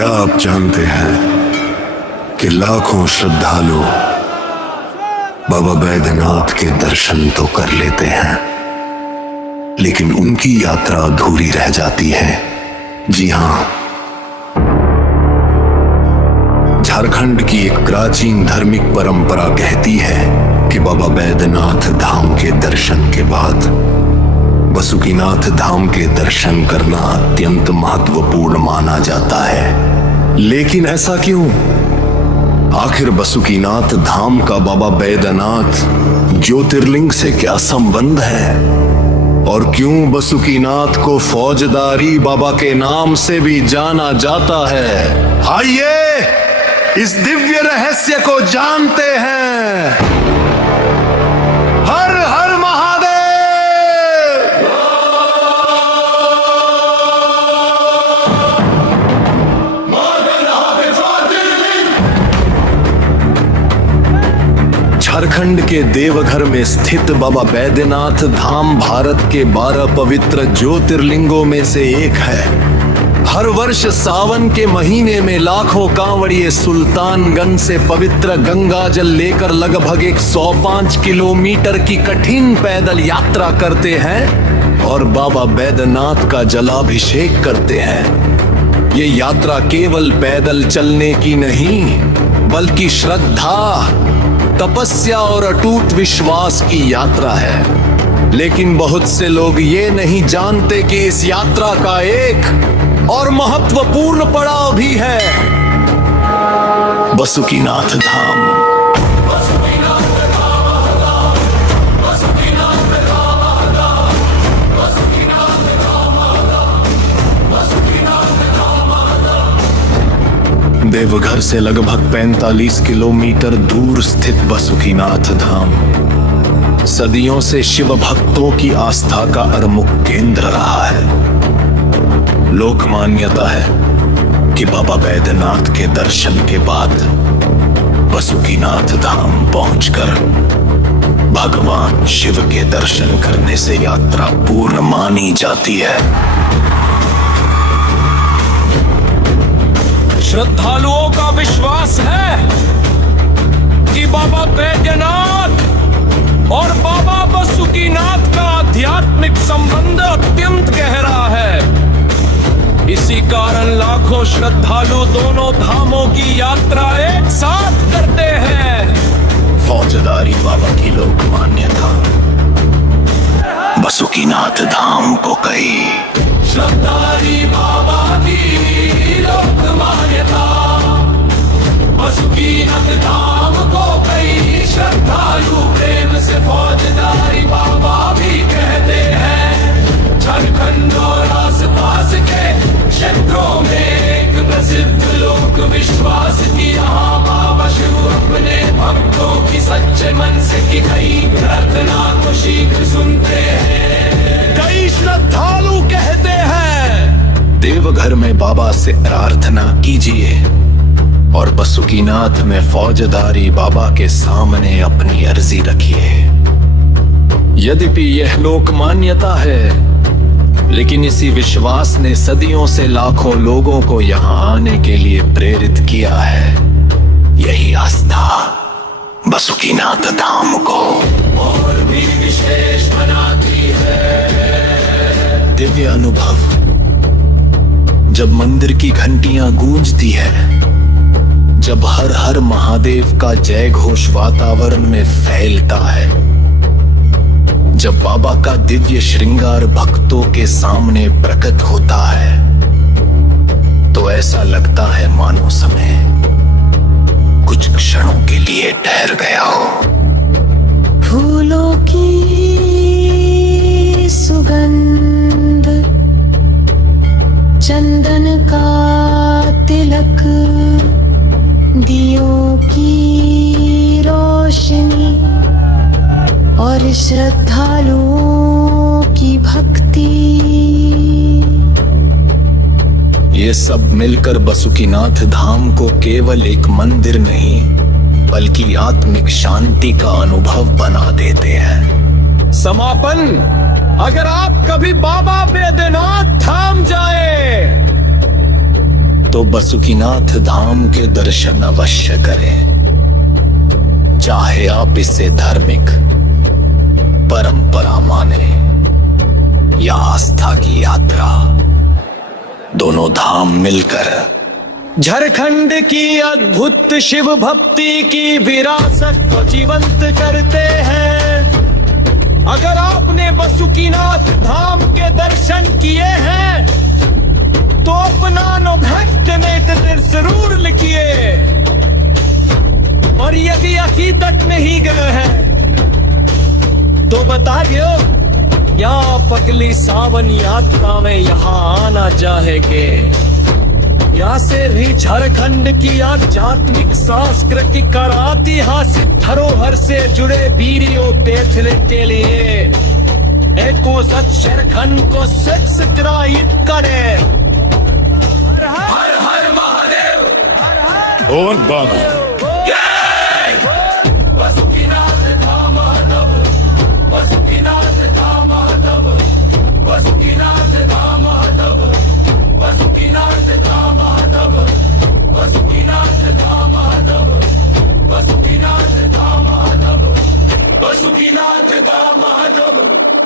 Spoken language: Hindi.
क्या आप जानते हैं कि लाखों श्रद्धालु बाबा बैद्यनाथ के दर्शन तो कर लेते हैं, लेकिन उनकी यात्रा अधूरी रह जाती है। जी हां, झारखंड की एक प्राचीन धार्मिक परंपरा कहती है कि बाबा बैद्यनाथ धाम के दर्शन के बाद बासुकीनाथ धाम के दर्शन करना अत्यंत महत्वपूर्ण माना जाता है। लेकिन ऐसा क्यों? आखिर बासुकीनाथ धाम का बाबा बैद्यनाथ ज्योतिर्लिंग से क्या संबंध है? और क्यों बासुकीनाथ को फौजदारी बाबा के नाम से भी जाना जाता है? आइए इस दिव्य रहस्य को जानते हैं। हर हर महादेव। झारखंड के देवघर में स्थित बाबा बैद्यनाथ धाम भारत के 12 पवित्र ज्योतिर्लिंगों में से एक है। हर वर्ष सावन के महीने में लाखों कांवड़िए सुल्तानगंज से पवित्र गंगा जल लेकर लगभग 105 किलोमीटर की कठिन पैदल यात्रा करते हैं और बाबा बैद्यनाथ का जलाभिषेक करते हैं। ये यात्रा केवल पैदल चलने की नहीं, बल्कि श्रद्धा, तपस्या और अटूट विश्वास की यात्रा है। लेकिन बहुत से लोग ये नहीं जानते कि इस यात्रा का एक और महत्वपूर्ण पड़ाव भी है, बासुकीनाथ धाम। देवघर से लगभग 45 किलोमीटर दूर स्थित बासुकीनाथ धाम सदियों से शिव भक्तों की आस्था का प्रमुख केंद्र रहा है। लोक मान्यता है कि बाबा बैद्यनाथ के दर्शन के बाद बासुकीनाथ धाम पहुंचकर भगवान शिव के दर्शन करने से यात्रा पूर्ण मानी जाती है। श्रद्धालुओं का विश्वास है कि बाबा बैद्यनाथ और बाबा बासुकीनाथ का आध्यात्मिक संबंध अत्यंत गहरा है। इसी कारण लाखों श्रद्धालु दोनों धामों की यात्रा एक साथ करते हैं। फौजदारी बाबा की लोक मान्यता बासुकीनाथ धाम को कही श्रद्धारी बाबा की लोक मान्यता बासुकीनाथ धाम को कई श्रद्धालु प्रेम से फौजदारी बाबा भी कहते हैं। झारखंड और आसपास के क्षेत्रों में एक प्रसिद्ध लोक विश्वास की यहाँ बाबा शिव अपने भक्तों की सच्चे मन से की गई प्रार्थना को शीघ्र सुनते हैं। कई श्रद्धालु कहते हैं, देवघर में बाबा से प्रार्थना कीजिए और बासुकीनाथ में फौजदारी बाबा के सामने अपनी अर्जी रखिए। यद्यपि यह लोक मान्यता है, लेकिन इसी विश्वास ने सदियों से लाखों लोगों को यहाँ आने के लिए प्रेरित किया है। यही आस्था बासुकीनाथ धाम को और भी विशेष बनाती है। दिव्य अनुभव जब मंदिर की घंटियां गूंजती है, जब हर हर महादेव का जय घोष वातावरण में फैलता है, जब बाबा का दिव्य श्रृंगार भक्तों के सामने प्रकट होता है, तो ऐसा लगता है मानो समय कुछ क्षणों के लिए ठहर गया हो। फूलों की सुगंध, चंदन का तिलक, दियों की रोशनी और श्रद्धालुओं की भक्ति, ये सब मिलकर बासुकीनाथ धाम को केवल एक मंदिर नहीं, बल्कि आत्मिक शांति का अनुभव बना देते हैं। समापन, अगर आप कभी बाबा बैद्यनाथ धाम जाए तो बसुकीनाथ धाम के दर्शन अवश्य करें, चाहे आप इसे धार्मिक परंपरा माने या आस्था की यात्रा। दोनों धाम मिलकर झारखंड की अद्भुत शिव भक्ति की विरासत को जीवंत करते हैं। अगर आपने बसुकीनाथ धाम के दर्शन किए हैं तो अपना अनुभव में जरूर लिखिए, और यदि अभी तक नहीं गए हैं तो बता दो या आप अगली सावन यात्रा में यहाँ आना चाहेंगे। यहाँ से भी झारखंड की आध्यात्मिक सांस्कृतिक और ऐतिहासिक धरोहर से जुड़े वीडियो देखने के लिए एको झारखंड को सब्सक्राइब करें। हर हर महादेव। Und Banner.